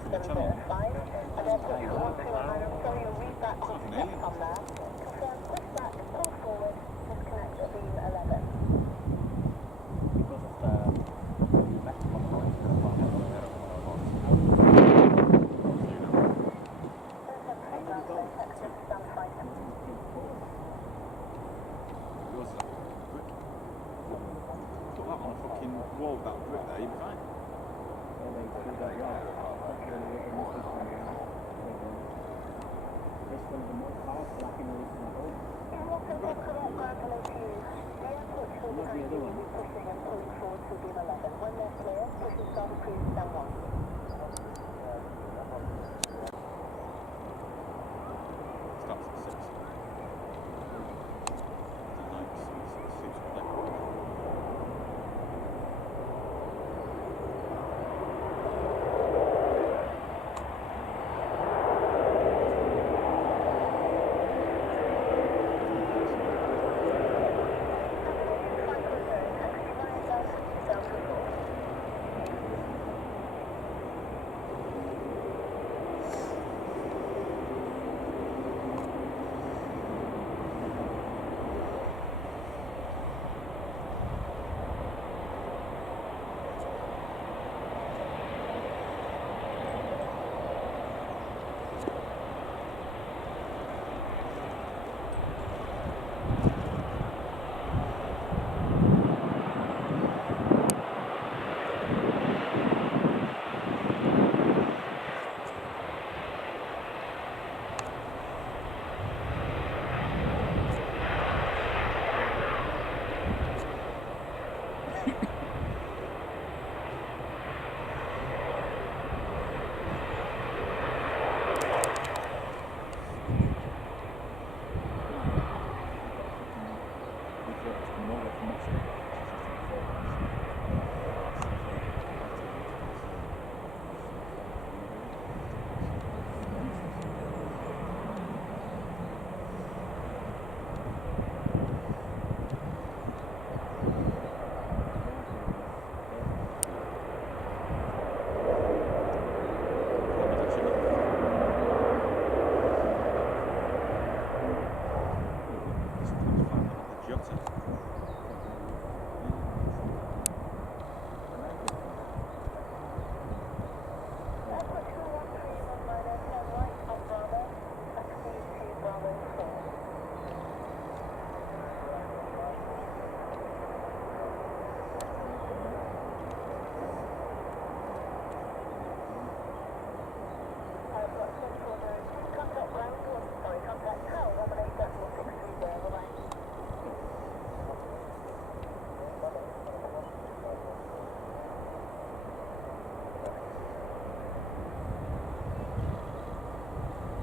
from the channel. And therefore, you want to, so you read that on step from there. Confirm, push back, pull forward, disconnect at beam 11. Because of the maximum noise. Yours is like a brick. Put that on a fucking wall, that brick there, you'll be fine. This one is the most powerful I can use in the whole. What's the other one? Pushing and pulling forward to beam 11. When they're clear, push and start cruise stand 1. Starts at 6.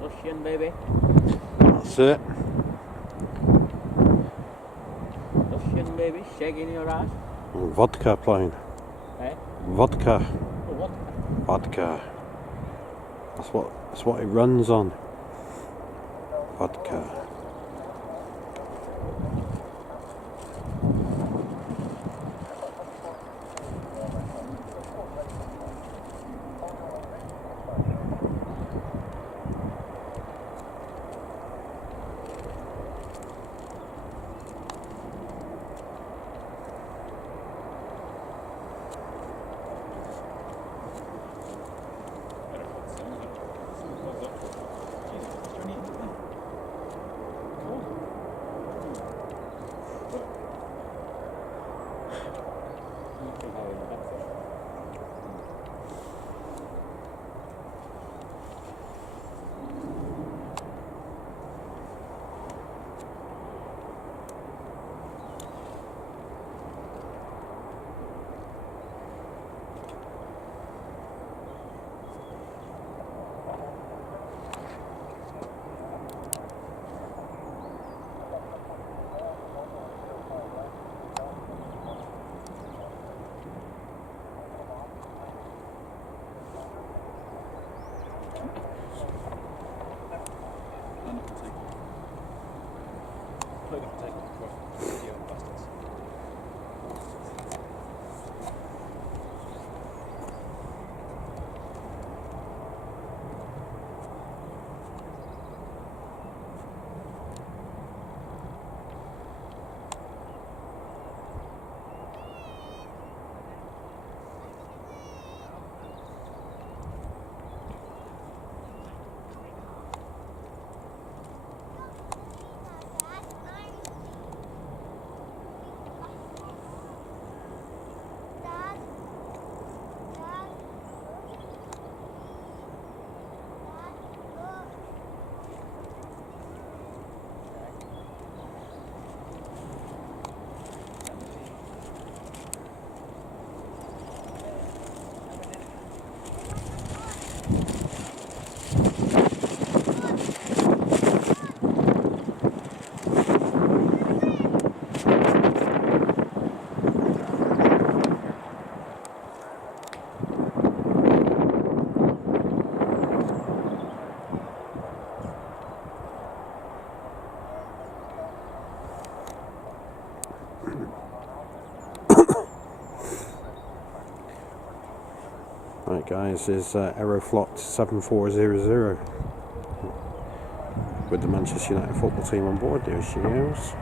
Russian, baby. That's it. Russian, baby. Shaking your ass. Vodka playing. Eh? Vodka. Oh, what? Vodka. That's what it runs on. Vodka. Right guys, is Aeroflot 7400 with the Manchester United football team on board. There she goes.